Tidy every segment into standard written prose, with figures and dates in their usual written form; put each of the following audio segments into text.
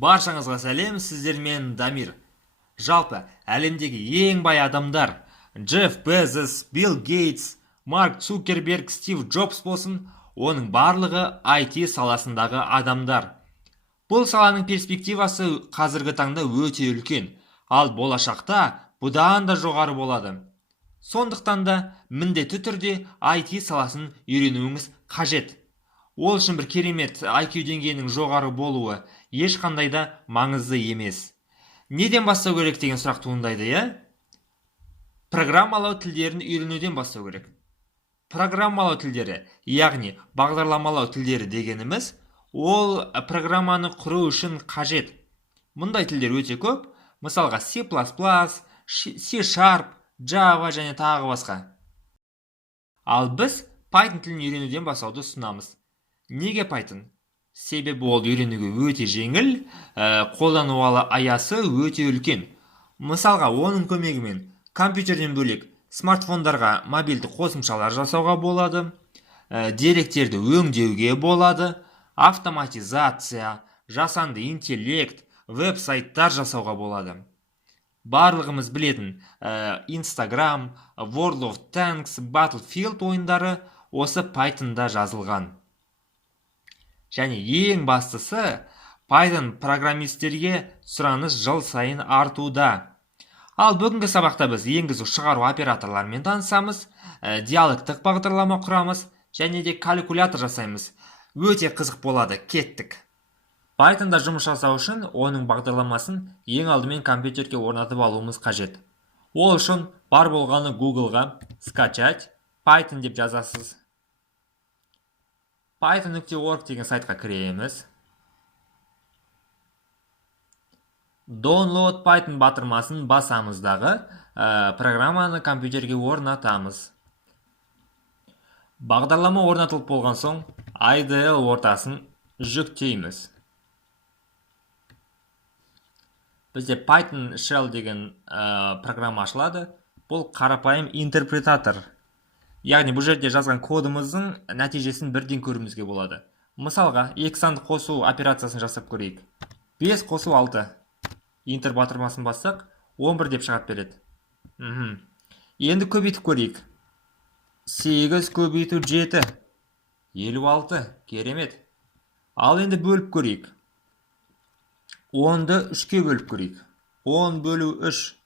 Баршаңызға сәлем, сіздермен Дамир. Жалпы, әлемдегі ең бай адамдар Джефф Безос, Билл Гейтс, Марк Цукерберг, Стив Джобс болсын, оның барлығы IT саласындағы адамдар. Бұл саланың перспективасы қазіргі таңда өте үлкен, ал болашақта бұдан да жоғары болады. Сондықтан да міндетті түрде IT саласын үйренуіңіз қажет. Ол үшін бір керемет IQ деңгейінің жоғары болуы ешқандай да маңызды емес. Неден бастау керек деген сұрақ туындайды, иә? Программалау тілдерін үйренуден бастау керек. Программалау тілдері, яғни бағдарламалау тілдері дегеніміз, ол программаны құру үшін қажет. Мұндай тілдер өте көп, мысалға C++, C#, Java және тағы басқа. Ал біз Python тілін үйренуден бастауды ұсынамыз. Неге Python? Себебі ол үйренуге өте жеңіл, қолдану аясы өте үлкен. Мысалға, оның көмегімен компьютерден бөлек смартфондарға мобильді қосымшалар жасауға болады, деректерді өңдеуге болады, автоматизация, жасанды интеллект, веб-сайттар жасауға болады. Барлығымыз білетін Instagram, World of Tanks, Battlefield ойындары осы Python'да жазылған. Және ең бастысы, Python программистерге сұраныс жыл сайын артуда. Ал бүгінгі сабақта біз енгізу шығару операторларымен танысамыз, диалогтық бағдарлама құрамыз және де калькулятор жасаймыз. Өте қызық болады, кеттік. Python'да жұмыс жасау үшін оның бағдарламасын ең алдымен компьютерге орнатып алуымыз қажет. Ол үшін бар болғаны Googleға скачать Python деп жазасыз. Python.org деген сайтқа кіреміз. Download Python батырмасын басамыздағы программаны компьютерге орнатамыз. Бағдарлама орнатылып болған соң IDL ортасын жүктейміз. Бізде Python Shell деген программа ашылады. Бұл қарапайым интерпретатор. Яғни бұл жерде жазған кодымыздың нәтижесін бірден көруімізге болады. Мысалға, 2 санды қосу операциясын жасап көрейік. 5 қосу 6. Интер батырмасын бассақ, 11 деп шығарып береді. Енді көбейтіп көрейік. 8 көбейту 7. 56. Керемет. Ал енді бөліп көрейік. 10-ды 3-ке бөліп көрейік. 10 бөлу 3.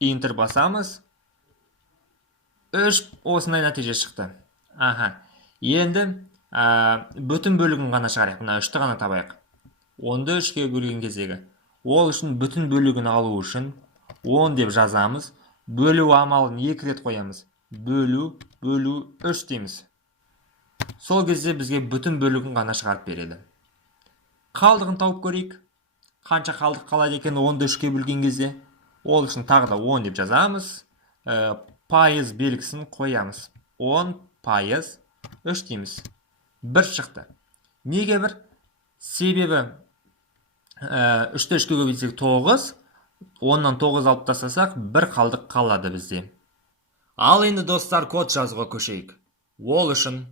Интер басамыз. 3 осындай нәтиже шықты. Енді бүтін бөлігін ғана шығарайық. Мына 3-ті ғана табайық. 10-ды 3-ке бөлген кездегі. Ол үшін бүтін бөлігін алу үшін 10 деп жазамыз. Бөлу амалын 2 рет қоямыз. Бөлу 3 дейміз. Сол кезде бізге бүтін бөлігін ғана шығарып береді. Қалдығын тауып көрейік. Қанша қалдық қалады екен 10-ды 3-ке бөлген кезде? Ол үшін тағы да 10 деп жазамыз. Пайыз белгісін қоямыз. 10 пайыз 3 дейміз. 1 шықты. Неге 1? Себебі 3-ті 3-ке көбейтсек 9, 10-нан 9 алып тастасақ 1 қалдық қалады бізде. Ал енді достар, код жазуға көшейік. Ол үшін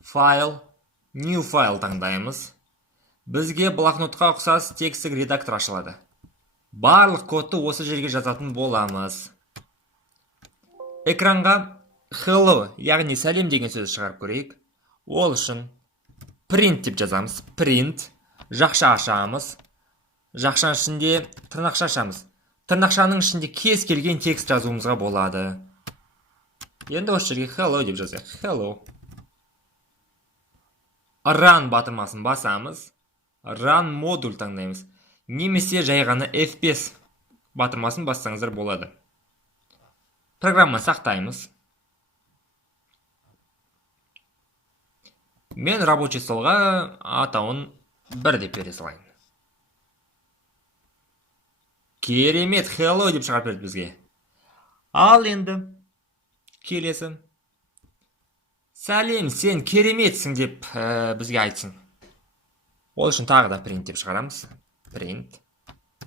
File, New File таңдаймыз. Бізге блокнотқа ұқсас текстік редактор ашылады. Барлық кодты осы жерге жазатын боламыз. Экранға hello, яғни сәлем деген сөз шығарып көрейік. Ол үшін print деп жазамыз. Print, жақша ашамыз. Жақшаның ішінде тырнақша ашамыз. Тырнақшаның ішінде кез келген текст жазуымызға болады. Енді осы жерге hello деп жазайық. Hello. Run батырмасын басамыз. Run модуль таңдаймыз. Немесе жай ғана F5 батырмасын бассаңыздар болады. Программа сақтаймыз. Мен рабочий столға атауын 1 деп бере салайын. Керемет, hello деп шығарып берді бізге. Ал енді келесі. Сәлем, сен кереметсің деп бізге айтсын. Ол үшін тағы да print деп шығарамыз. Print.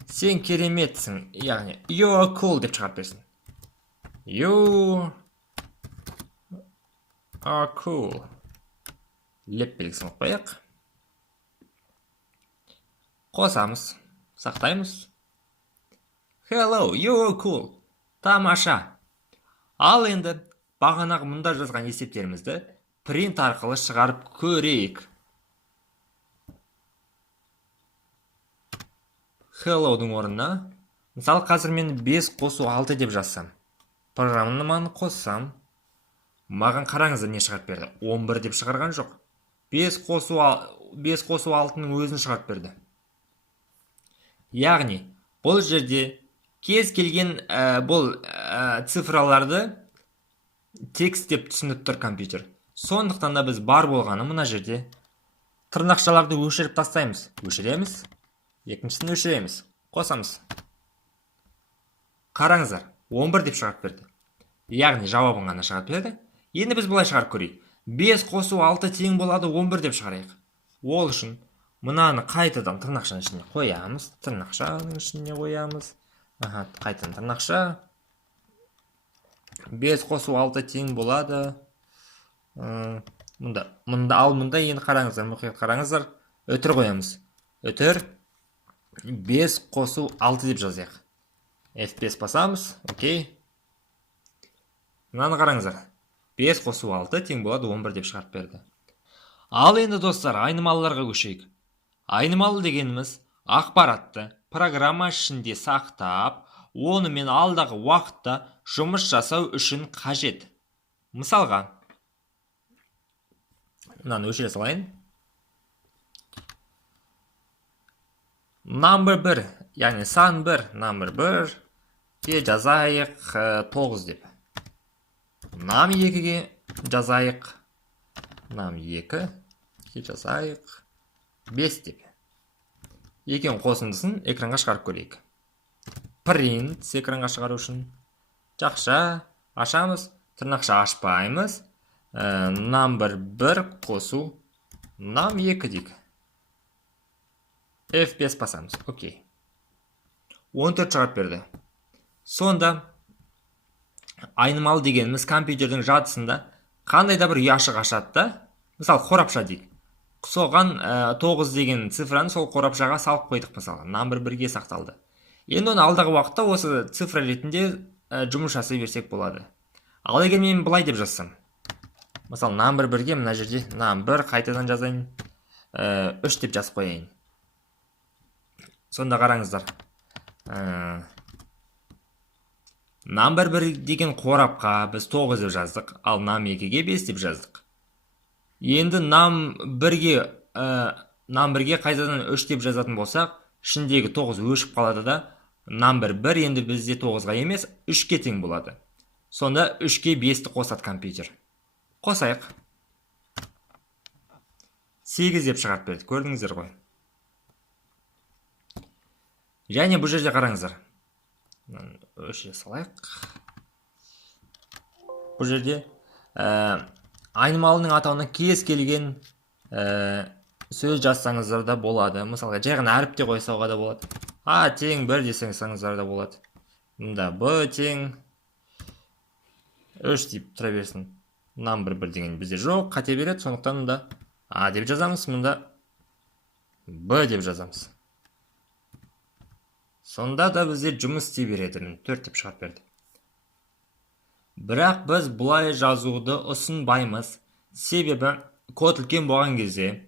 Сен кереметсің, яғни you are cool деп шығарып берсін. You are cool. Леп белгісін қояйық. Қосамыз. Сақтаймыз. Hello, you're cool. Тамаша. Ал енді бағанағы мұнда жазған есептерімізді принт арқылы шығарып көрейік. Hello-дің орнына, мысалы қазір мен 5 қосу 6 деп жазсам, программаны қоссам, маған қараңыздар не шығарып берді? 11 деп шығарған жоқ. 5 қосу 6-ның өзін шығарып берді. Яғни, бұл жерде кез келген бұл цифраларды текст деп түсініп тұр компьютер. Сондықтан да біз бар болғаны мұна жерде тырнақшаларды өшіріп тастаймыз. Өшіреміз. Екіншісін өшіреміз. Қосамыз. Қараңыздар, 11 деп шығарып берді. Яғни жауабын ғана шығарып берді. Енді біз бұлай шығарып көрейік. 5 қосу 6 тең болады 11 деп шығарайық. Ол үшін мынаны қайтадан тырнақшаның ішіне қоямыз. Тырнақшаның ішіне қоямыз. Қайтадан тырнақша. 5 қосу 6 тең болады. Мұнда енді қараңыздар, мұқият қараңыздар. Өтір қоямыз. Өтір 5 қосу 6 деп жазайық. F5 басамыз. Окей. Мынаны қараңыздар. 5 қосу 6 тең болады 11 деп шығарып берді. Ал енді достар, айнымалыларға көшейік. Айнымалы дегеніміз ақпаратты программа ішінде сақтап, онымен алдағы уақытта жұмыс жасау үшін қажет. Мысалға, мынаны өшіре салайын. Number 1, яғни сан 1, number 1 ге жазайық 9 деп. Нам 2-ге жазайық. Нам 2-ге жазайық 5 деп. Екен қосындысын экранға шығарып көрейік. Print экранға шығару үшін. Жақша, ашамыз, тырнақша ашпаймыз. Number 1 қосу нам 2 дейік. F5 басамыз. Окей. 14 шығарып берді. Сонда айнымалы дегеніміз компьютердің жадысында қандай да бір ұяшық ашады да, мысалы қорапша дейік. Соған 9 деген цифраны сол қорапшаға салып қойдық мысалы. Number 1-ге сақталды. Енді оны алдағы уақытта осы цифра ретінде жұмыс жасай берсек болады. Ал егер мен былай деп жазсам, мысалы number 1-ге мына жерде number қайтадан жазайын, 3 деп жазып қояйын. Сонда қараңыздар. Number 1 деген қорапқа біз 9 деп жаздық, ал нам 2-ге 5 деп жаздық. Енді нам 1-ге қайтадан 3 деп жазатын болсақ, ішіндегі 9 өшіп қалады да, number 1 енді бізде 9-ға емес, 3-ге тең болады. Сонда 3-ге 5-ті қосады компьютер. Қосайық. 8 деп шығарып берді, көрдіңіздер ғой. Және бұл жерде қараңыздар. Өшіре салайық. Бұл жерде айнымалының атауына кез келген сөз жазсаңыздар да болады. Мысалға, жай ғана әріп те қойсауға да болады. А тең 1 десеңіздер да болады. Мұнда Б тең 3 деп тұра берсін. Number 1 деген бізде жоқ, қате береді, сондықтан мұнда А деп жазамыз, мұнда Б деп жазамыз. Сонда да бізде жұмыс істей береді, 4 деп шығарып берді. Бірақ біз бұлай жазуды ұсынбаймыз. Себебі код үлкен болған кезде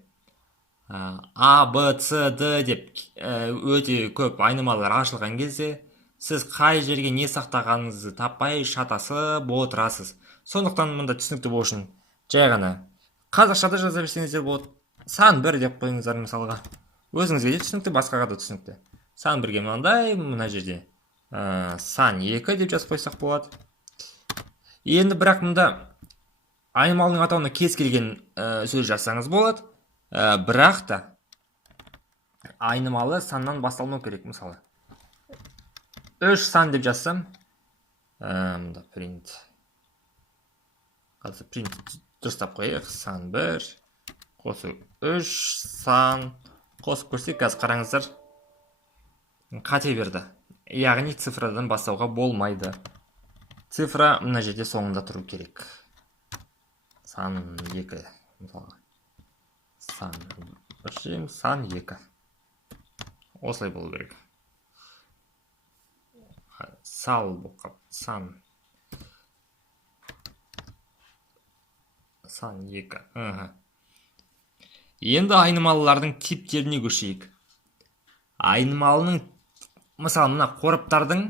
А, Б, С, Д деп өте көп айнымалар ашылған кезде сіз қай жерге не сақтағаныңызды таппай шатасып отырасыз. Сондықтан мұнда түсінікті болу үшін жай ғана қазақшада жаза берсеңіздер болады. Сан 1 деп қойыңыздар мысалға. Өзіңізге де түсінікті, басқаға да түсінікті. Сан 1-ге мынандай, мына жерде сан 2 деп жазып қойсақ болады. Енді бірақ мұнда айнымалының атауына кез келген сөз жазсаңыз болады. Бірақ та айнымалы саннан басталмау керек. Мысалы 3 сан деп жазсам, мұнда print дұрыстап қойық. Сан 1 қосу 3 сан қосып көрсек, қазір қараңыздар, қате берді. Яғни цифрадан бастауға болмайды. Цифра мына жерде соңында тұру керек. Сан 2 мысалға. Сан 2. осылай болу керек. Сал болып қалыпты. Сан 2. Енді айнымалылардың типтеріне көшейік. Айнымалының, мысалы, мына қораптардың,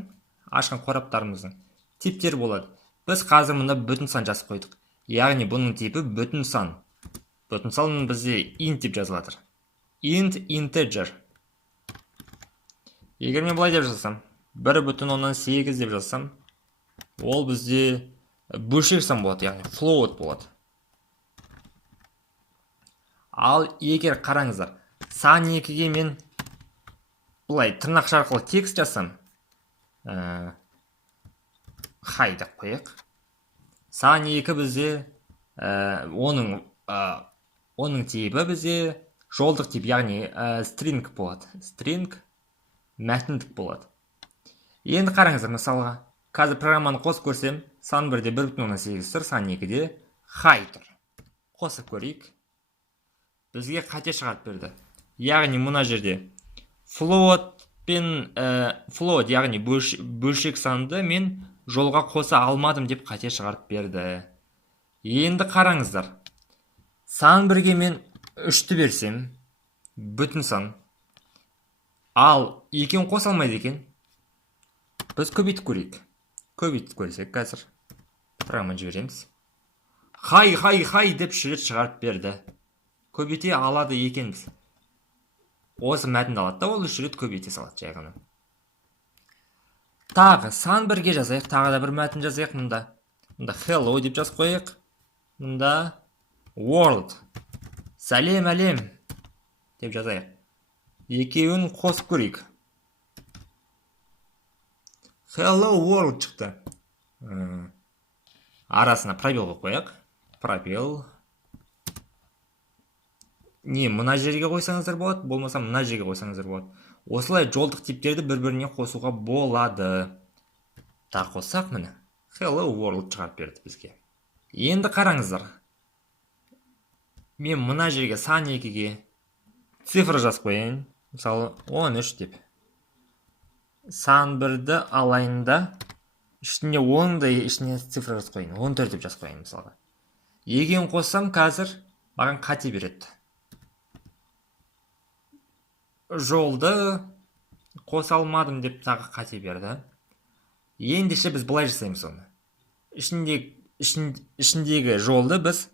ашқан қораптарымыздың типтері болады. Біз қазір мұнда бүтін сан жазып қойдық. Яғни бұның типі бүтін сан. Бүтін сан бізде int деп жазылады. Int integer. Егер мен былай деп жазсам, 1,8 деп жазсам, ол бізде бөлшек сан болады, яғни float болады. Ал егер қараңыздар, сан 2-ге мен бұлай тырнақша арқылы текст жазсам, хай деп қояйық. Сан 2 бізде оның типі бізде жолдық тип, яғни string болады. String мәтіндік болады. Енді қараңыздар, мысалға, қазір программаны қосып көрсем, сан 1-де 1,8 тұр, сан 2-де хай тұр. Қосып көрейік. Бізге қате шығарып берді. Яғни мұна жерде float, яғни бөлшек санды мен жолға қоса алмадым деп қате шығарып берді. Енді қараңыздар, сан 1-ге мен 3-ті берсем, бүтін сан, ал 2-ін қоса алмайды екен. Біз көбейтіп көрейік. Көбейтіп көрсек қазір программа жібереміз. Хай деп шығарып берді. Көбейте алады екенбіз. Осы мәтінді алады да, ол 3 рет көбейте салады жай ғана. Тағы сан 1-ге жазайық, тағы да бір мәтін жазайық мұнда. Мұнда hello деп жазып қойық. Мұнда world, сәлем әлем деп жазайық. Екеуін қосып көрейік. Hello world шықты. Арасына пробел қойып қояқ. Пробел. Не, мына жерге қойсаңыздар болады, болмаса мына жерге қойсаңыздар болады. Осылай жолдық типтерді бір-біріне қосуға болады. Та қоссақ міне. Hello world шығарып берді бізге. Енді қараңыздар. Мен мына жерге сан 2-ге цифр жазып қояйын. Мысалы 13 деп. Сан 1-ді алайында ішіне 10-ды ішіне цифр жазып қояйын. 14 деп жазып қояйын мысалға. Егер қоссам қазір маған қате береді. Жолды қоса алмадым деп тағы қате берді. Ендеше біз былай жасаймыз оны. Ішіндегі жолды біз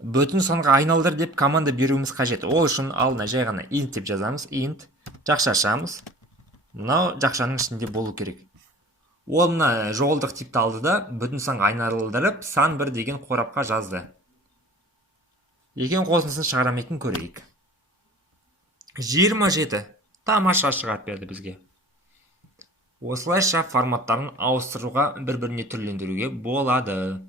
бүтін санға айналдыр деп команда беруіміз қажет. Ол үшін алдына жай ғана int деп жазамыз. Int жақша ашамыз. Мынау жақшаның ішінде болу керек. Ол мына жолдық типті алды да бүтін санға айналдырып сан 1 деген қорапқа жазды. Екен қосындысын шығарамайтын көрейік. 27 тамаша шығарып берді бізге. Осылайша форматтарын ауыстыруға, бір-біріне түрлендіруге болады.